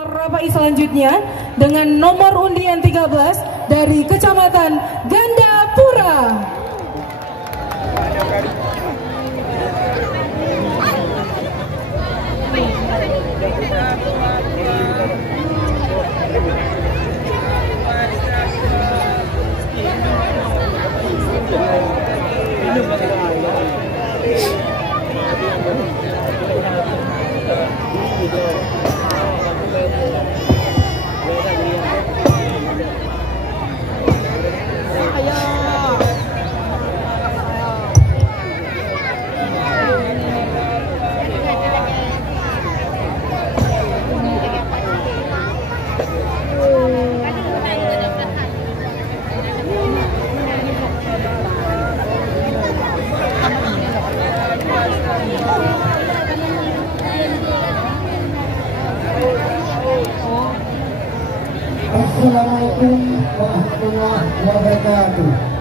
Rapai selanjutnya dengan nomor undian 13 dari Kecamatan Gandapura. Assalamualaikum warahmatullahi wabarakatuh.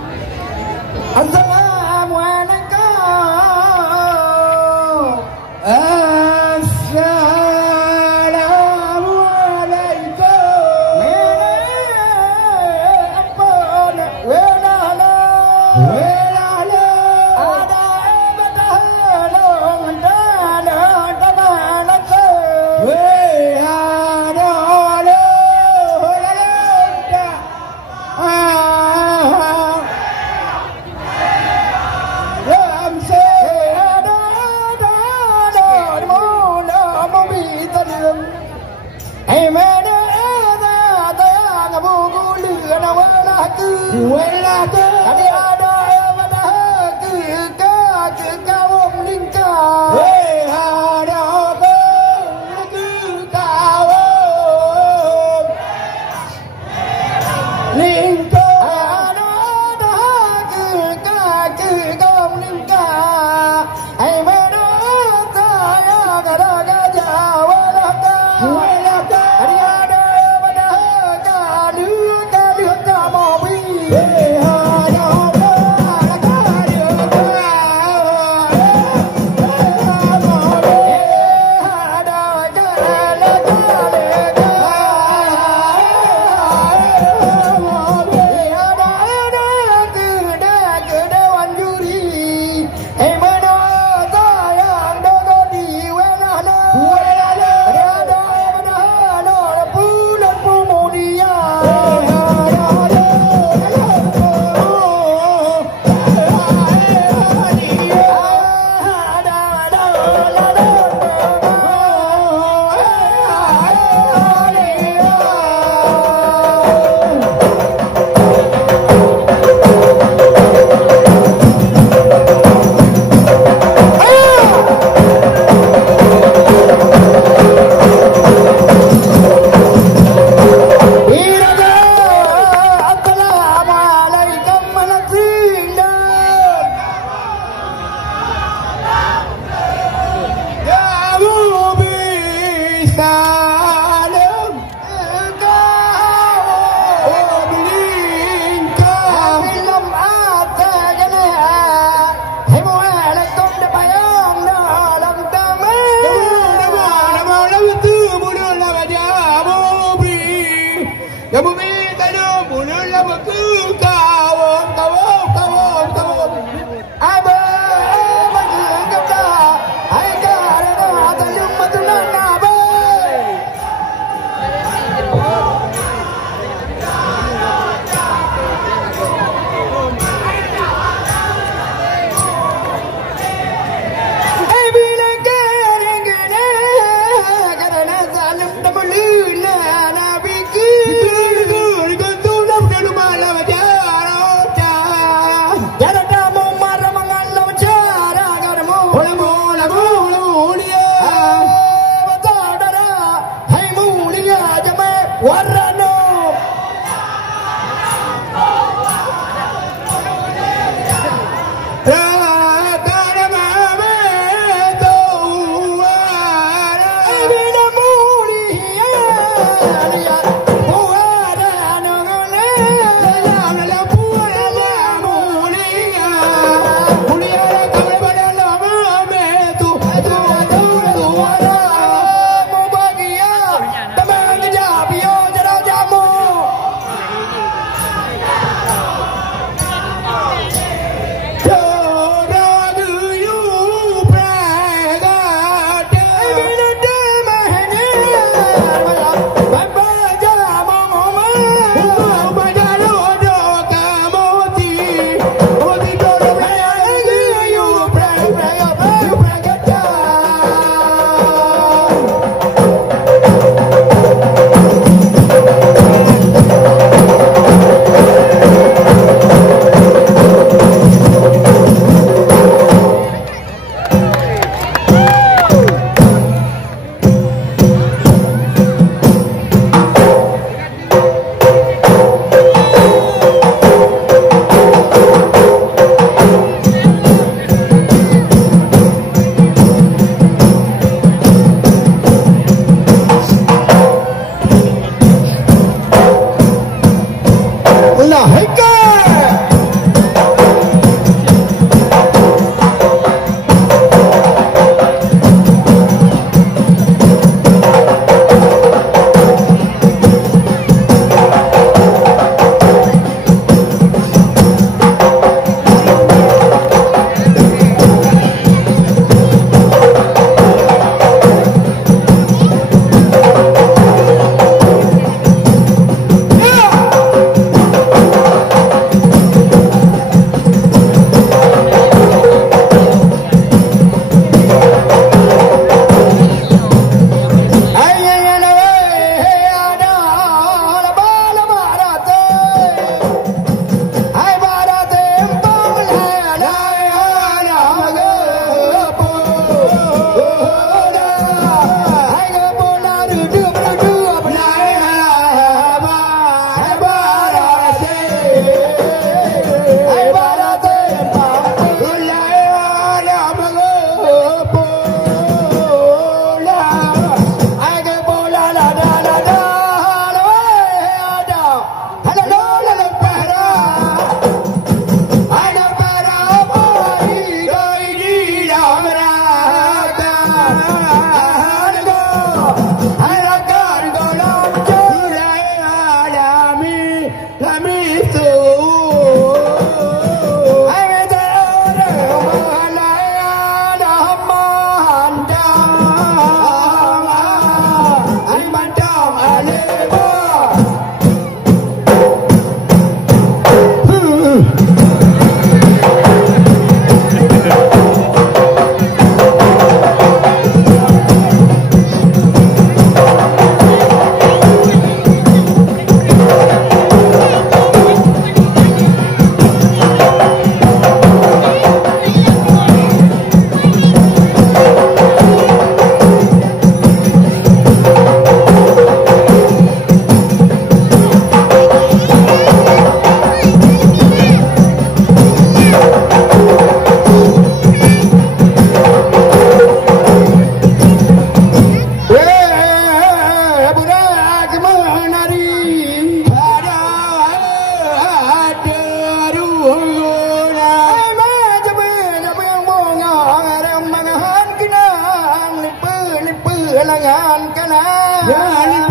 dengan kala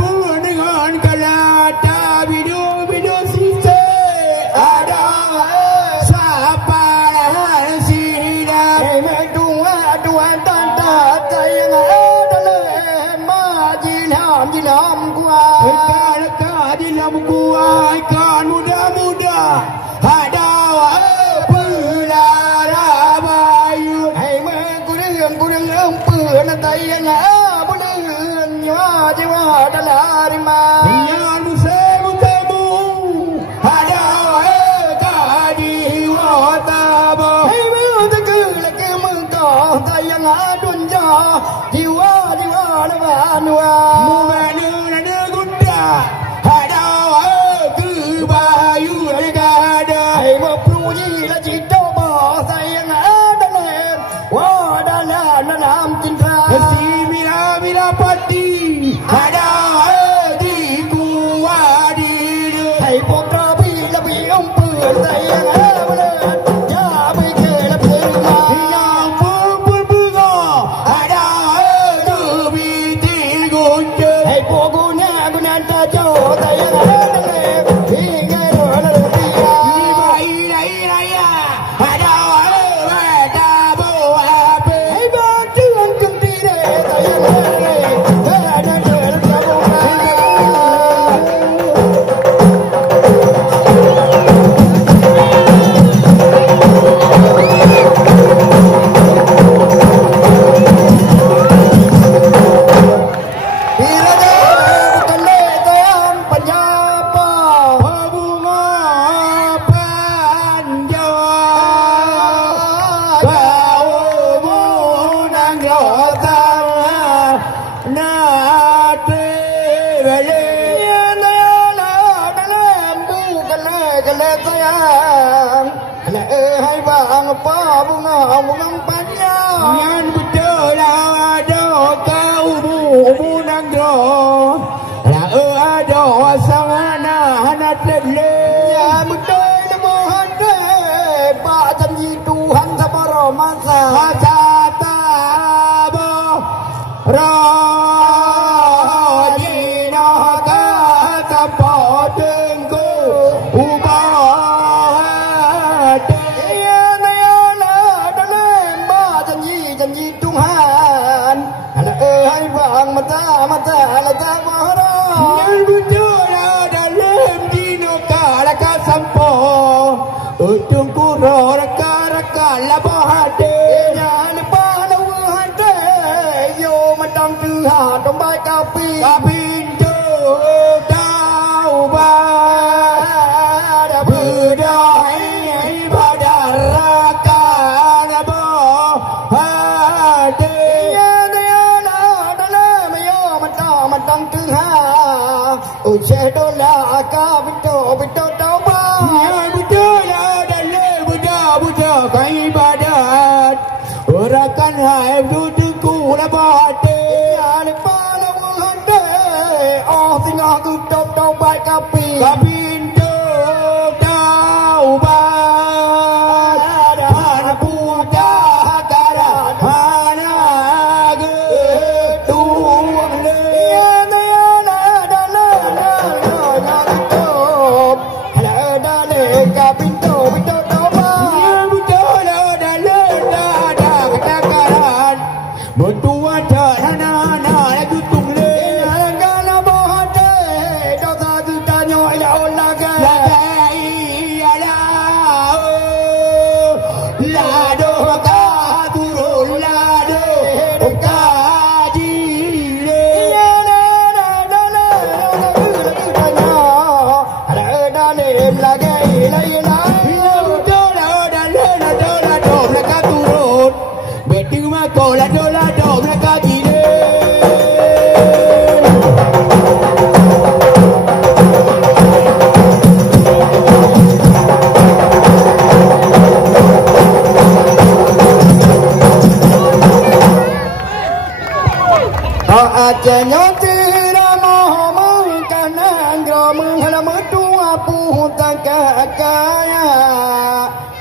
pun dengan kala tak bidu sisa ada siapa lah sila dua tanda sayang adalah majinam kuat jinam kuat kan muda ada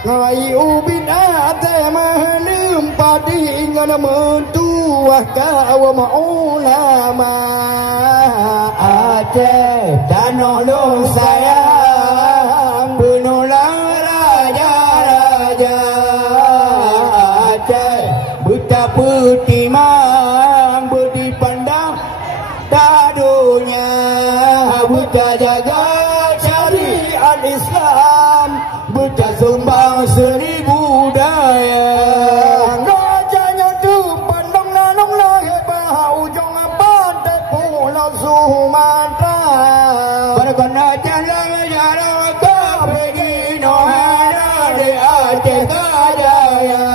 Ngai ubin ate mahlum padi ngana mentu tuahka wa ma'ulama Aceh dan nolong sayang penolong raja-raja Aceh betapa timang berdipandang dadunya buta jaga syariat Islam buta sumbang seni budaya rajanya tu pandang nanong lahir bahau ujung pantai pulau Sumatera berkena jalan jalan ke pergi nohana di Aceh Kajaya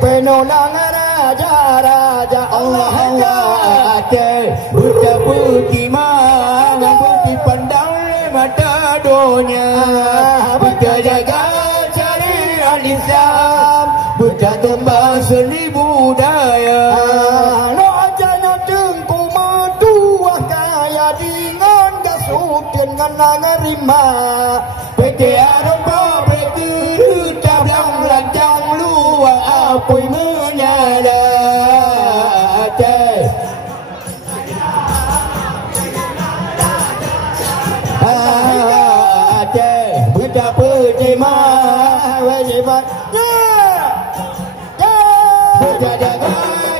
penolang raja-raja Allah Aceh buta putih mang putih pandang mata dunia buta jaga syariat Islam buta tumbang seni budaya rajanya tengku matuah kaya dengan gasukin dengan rima PT Eropa PT cabang rancang luar apoi menyala Aceh Aceh betapa jemah wajibat berjaga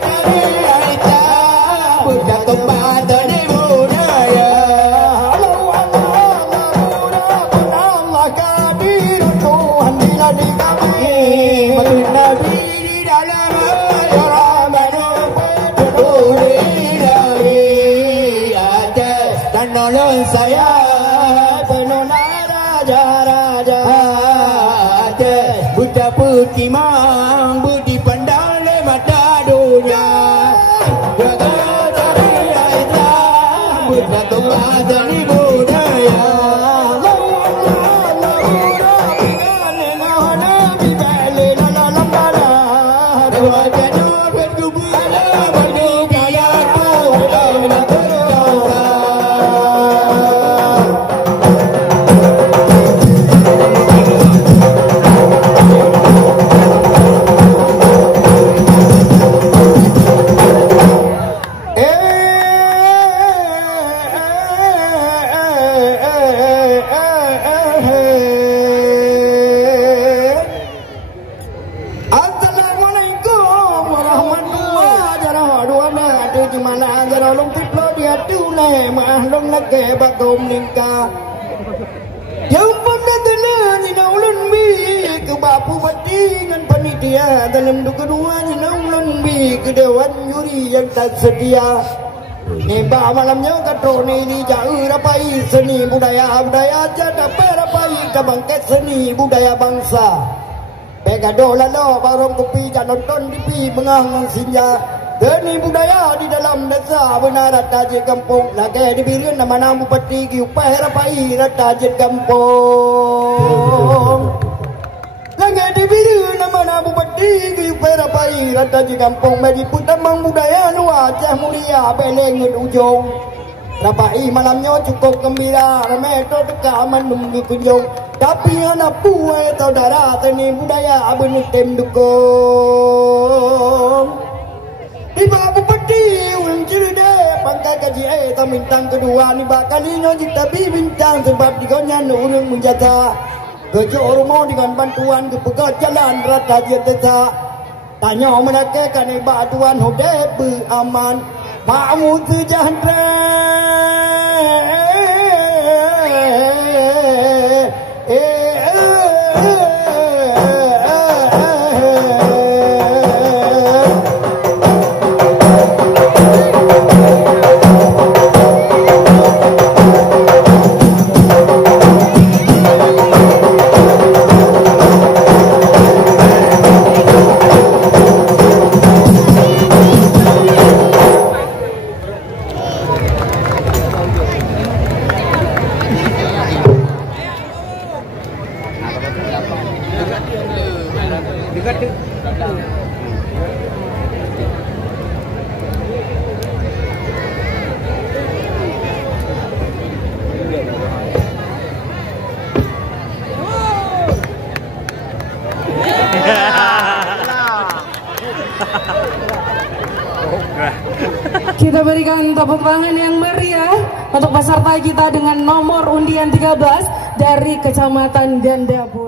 dari kita berjaga pada di budaya Allah kabir Tuhan bila di kami Nabi di dalam Rahman dari Aceh dan nolong saya penolong raja-raja Aceh buta putih mang budi pandang le mata dunia jaga syariat Islam buta tumbang seni budaya dalam keduanya naulan bi kedewan yuri yang tak setia nembak malamnya katrone di jauh rapai seni budaya jada perapai kebangkit seni budaya bangsa pegado lalo barong kopi dan nonton TV mengang sinja seni budaya di dalam desa benar taje kampung lagi dibirian nama bupati upai rapai taje kampung lagi dibirian nama bupati perapai rata di kampung bagi putamang budaya lu Aceh mulia belengin ujung rapai malamnya cukup gembira metro tekaman nunggu kunjung tapi anak puai saudara seni budaya abang tem dukung di bupati ulang cerita pangkat gaji tamintang kedua ni bakalinya kita bintang sebab digonya urang menjaga kerja rumah dengan bantuan ke jalan rata jeta tanya mereka kan batuan hodep aman makmud sejahtera Kita berikan tepuk tangan yang meriah untuk peserta kita dengan nomor undian 13 dari Kecamatan Gandapura.